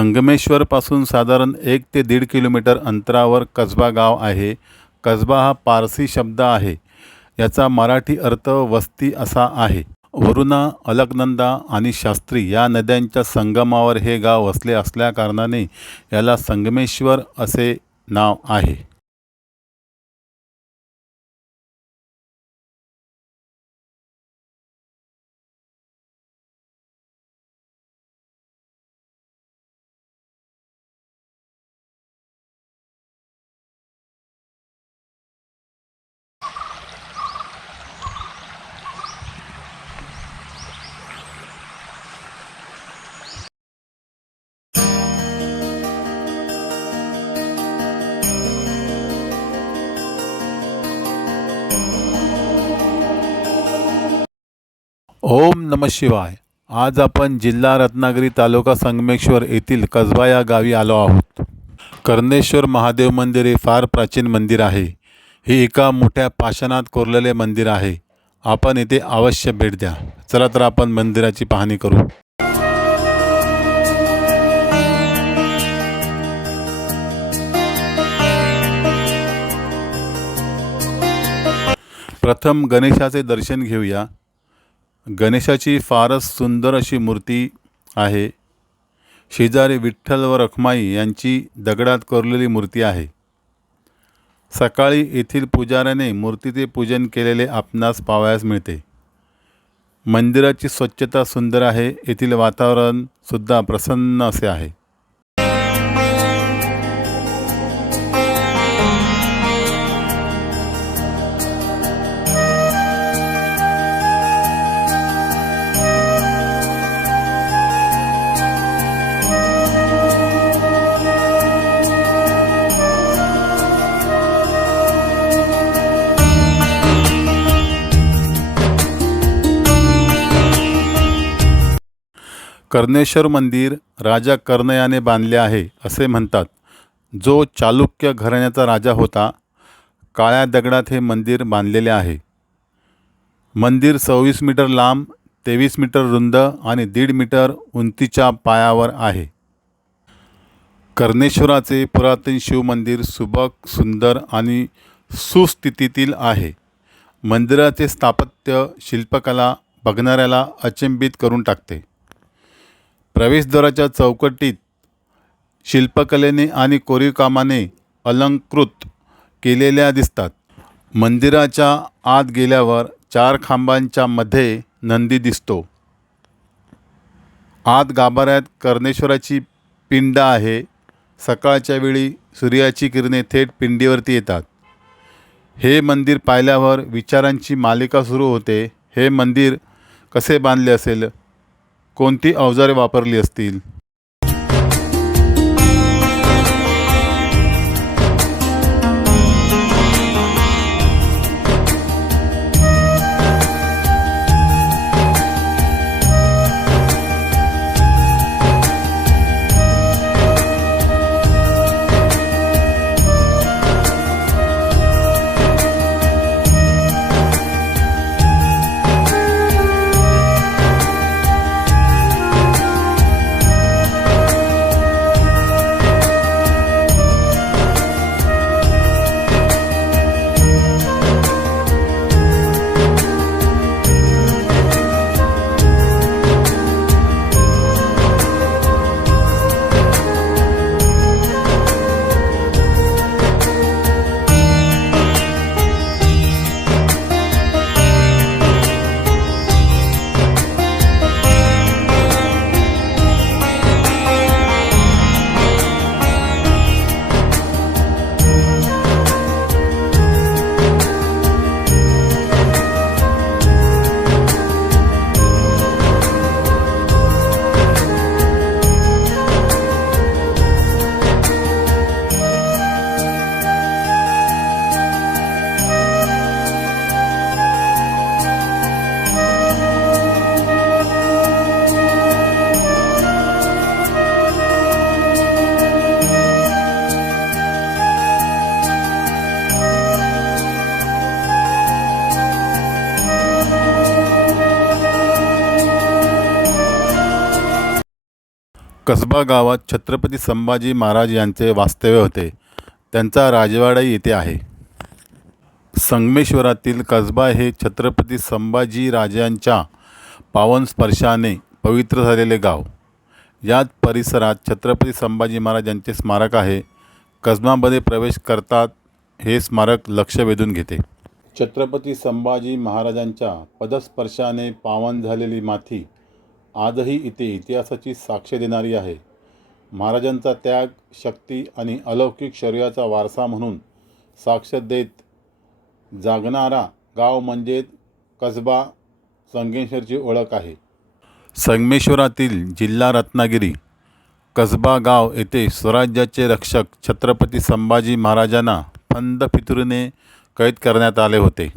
संगमेश्वरपासून साधारण एक ते दीड किलोमीटर अंतरावर कसबा गाव आहे. कसबा हा पारसी शब्द आहे. याचा मराठी अर्थ वस्ती असा आहे. वरुणा अलकनंदा आणि शास्त्री या नद्यांच्या संगमावर हे गाव वसले असल्याकारणाने याला संगमेश्वर असे नाव आहे. नम शिवाय. आज आपण जिल्हा रत्नागिरी तालुका संगमेश्वर येथील कसबा या गावी आलो आहोत. कर्णेश्वर महादेव मंदिर हे फार प्राचीन मंदिर आहे. हे एका मोठ्या पाषाणात कोरलेले मंदिर आहे. आपण येथे अवश्य भेट द्या. चला तर आपण मंदिराची पाहणी करू. प्रथम गणेशाचे दर्शन घेऊया. गणेशाची फारच सुंदर अशी मूर्ती आहे. शेजारी विठ्ठल व रखमाई यांची दगडात कोरलेली मूर्ती आहे. सकाळी येथील पुजाऱ्याने मूर्तीचे पूजन केलेले आपणास पावयास मिळते. मंदिराची स्वच्छता सुंदर आहे. येथील वातावरणसुद्धा प्रसन्न असे आहे. कर्णेश्वर मंदिर राजा कर्णयाने बांधले आहे असे म्हणतात. जो चालुक्य घराण्याचा राजा होता काळ्या दगडात हे मंदिर बांधलेले आहे. मंदिर सव्वीस मीटर लांब तेवीस मीटर रुंद आणि दीड मीटर उंचीच्या पायावर आहे. कर्णेश्वराचे पुरातन शिवमंदिर सुबक सुंदर आणि सुस्थितीतील आहे. मंदिराचे स्थापत्य शिल्पकला बघणाऱ्याला अचंबित करून टाकते. प्रवेशद्वाराच्या चौकटीत शिल्पकलेने आणि कोरीवकामाने अलंकृत केलेल्या दिसतात. मंदिराच्या आत गेल्यावर चार खांबांच्या मध्ये नंदी दिसतो. आत गाभाऱ्यात कर्णेश्वराची पिंड आहे. सकाळच्या वेळी सूर्याची किरणे थेट पिंडीवरती येतात. हे मंदिर पाहिल्यावर विचारांची मालिका सुरू होते. हे मंदिर कसे बांधले असेल? कोणती अवजारे वापरली असतील? कसबा गावात छत्रपती संभाजी महाराज यांचे वास्तव्य होते. त्यांचा राजवाडा येथे आहे. संगमेश्वरातील कसबा हे छत्रपती संभाजी राजांच्या पावन स्पर्शाने पवित्र झालेले गाव. याच परिसरात छत्रपती संभाजी महाराज यांचे स्मारक आहे. कसबामध्ये प्रवेश करतात हे स्मारक लक्ष वेधून घेते. छत्रपती संभाजी महाराजांच्या पदस्पर्शाने पावन झालेली माती आजही इथे इतिहासाची साक्ष देणारी आहे. महाराजांचा त्याग शक्ती आणि अलौकिक शौर्याचा वारसा म्हणून साक्ष देत जागणारा गाव म्हणजे कसबा संगमेश्वरची ओळख आहे. संगमेश्वरातील जिल्हा रत्नागिरी कसबा गाव येथे स्वराज्याचे रक्षक छत्रपती संभाजी महाराजांना फंद फितुरीने कैद करण्यात आले होते.